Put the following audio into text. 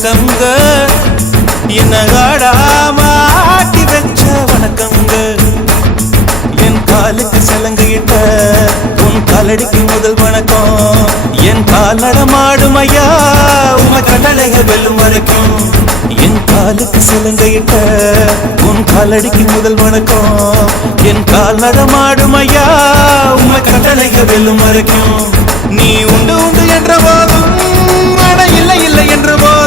வணக்கங்க என்ன ஆடாம ஆட்டி வச்ச வணக்கங்க என் காலுக்கு சலங்கையிட்ட உன் காலடிக்கு முதல் வணக்கம் என் கால் நடமாடும் ஐயா உமை கட்டளைக வெல்லும் வரைக்கும் என் காலுக்கு சலங்கையிட்ட உன் காலடிக்கு முதல் வணக்கம் என் கால் நடமாடும் ஐயா உமை கட்டளைக வெல்லும் வரைக்கும் நீ உண்டு உண்டு என்ற போதும் ஆனா இல்லை இல்லை என்ற போதும்